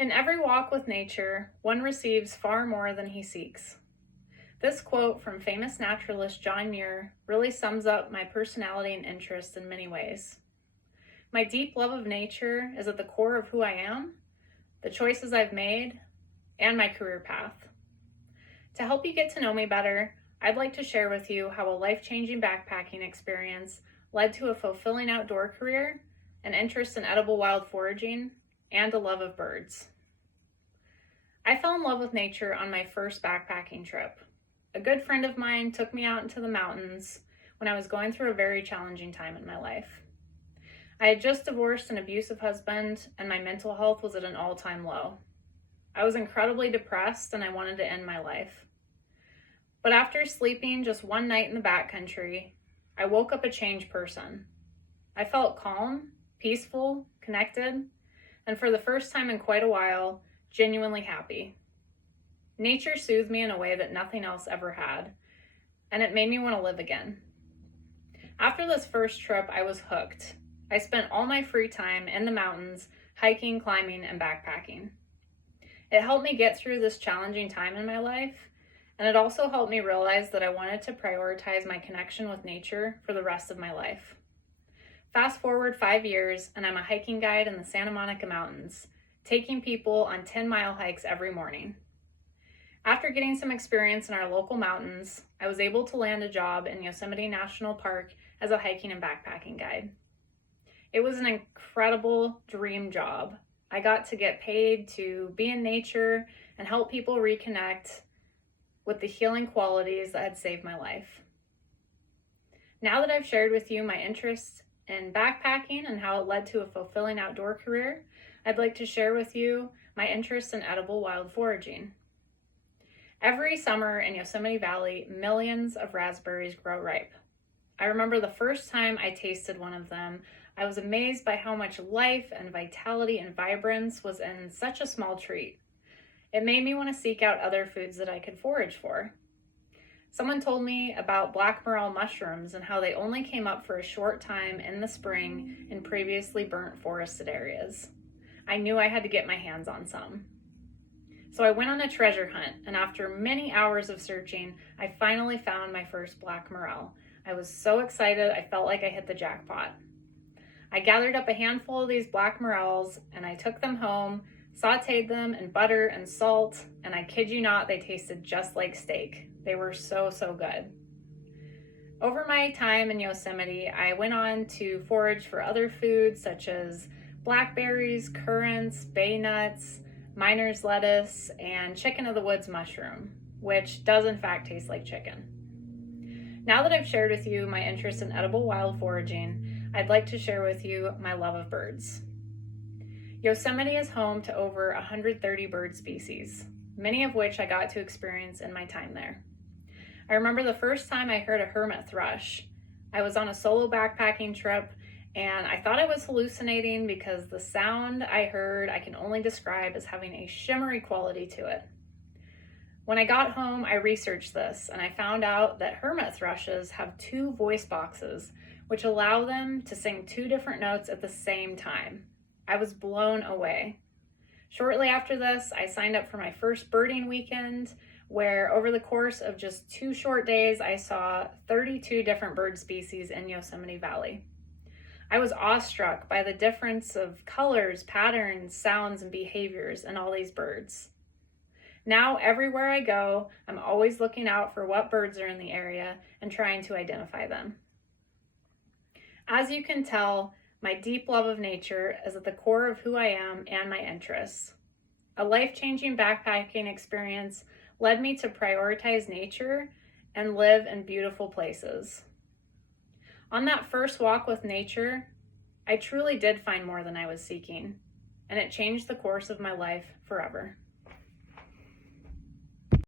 In every walk with nature, one receives far more than he seeks. This quote from famous naturalist John Muir really sums up my personality and interest in many ways. My deep love of nature is at the core of who I am, the choices I've made, and my career path. To help you get to know me better, I'd like to share with you how a life-changing backpacking experience led to a fulfilling outdoor career, an interest in edible wild foraging, and a love of birds. I fell in love with nature on my first backpacking trip. A good friend of mine took me out into the mountains when I was going through a very challenging time in my life. I had just divorced an abusive husband, and my mental health was at an all-time low. I was incredibly depressed and I wanted to end my life. But after sleeping just one night in the backcountry, I woke up a changed person. I felt calm, peaceful, connected, and for the first time in quite a while, genuinely happy. Nature soothed me in a way that nothing else ever had, and it made me want to live again. After this first trip, I was hooked. I spent all my free time in the mountains, hiking, climbing, and backpacking. It helped me get through this challenging time in my life, and it also helped me realize that I wanted to prioritize my connection with nature for the rest of my life. Fast forward 5 years, and I'm a hiking guide in the Santa Monica Mountains, taking people on 10-mile hikes every morning. After getting some experience in our local mountains, I was able to land a job in Yosemite National Park as a hiking and backpacking guide. It was an incredible dream job. I got to get paid to be in nature and help people reconnect with the healing qualities that had saved my life. Now that I've shared with you my interest in backpacking and how it led to a fulfilling outdoor career, I'd like to share with you my interest in edible wild foraging. Every summer in Yosemite Valley, millions of raspberries grow ripe. I remember the first time I tasted one of them, I was amazed by how much life and vitality and vibrance was in such a small treat. It made me want to seek out other foods that I could forage for. Someone told me about black morel mushrooms and how they only came up for a short time in the spring in previously burnt forested areas. I knew I had to get my hands on some. So I went on a treasure hunt, and after many hours of searching, I finally found my first black morel. I was so excited, I felt like I hit the jackpot. I gathered up a handful of these black morels, and I took them home, sauteed them in butter and salt, and I kid you not, they tasted just like steak. They were so good. Over my time in Yosemite, I went on to forage for other foods such as blackberries, currants, bay nuts, miner's lettuce, and chicken of the woods mushroom, which does in fact taste like chicken. Now that I've shared with you my interest in edible wild foraging, I'd like to share with you my love of birds. Yosemite is home to over 130 bird species, many of which I got to experience in my time there. I remember the first time I heard a hermit thrush. I was on a solo backpacking trip, and I thought I was hallucinating because the sound I heard I can only describe as having a shimmery quality to it. When I got home, I researched this, and I found out that hermit thrushes have 2 voice boxes, which allow them to sing 2 different notes at the same time. I was blown away. Shortly after this, I signed up for my first birding weekend, where over the course of just 2 short days, I saw 32 different bird species in Yosemite Valley. I was awestruck by the difference of colors, patterns, sounds, and behaviors in all these birds. Now, everywhere I go, I'm always looking out for what birds are in the area and trying to identify them. As you can tell, my deep love of nature is at the core of who I am and my interests. A life-changing backpacking experience led me to prioritize nature and live in beautiful places. On that first walk with nature, I truly did find more than I was seeking, and it changed the course of my life forever.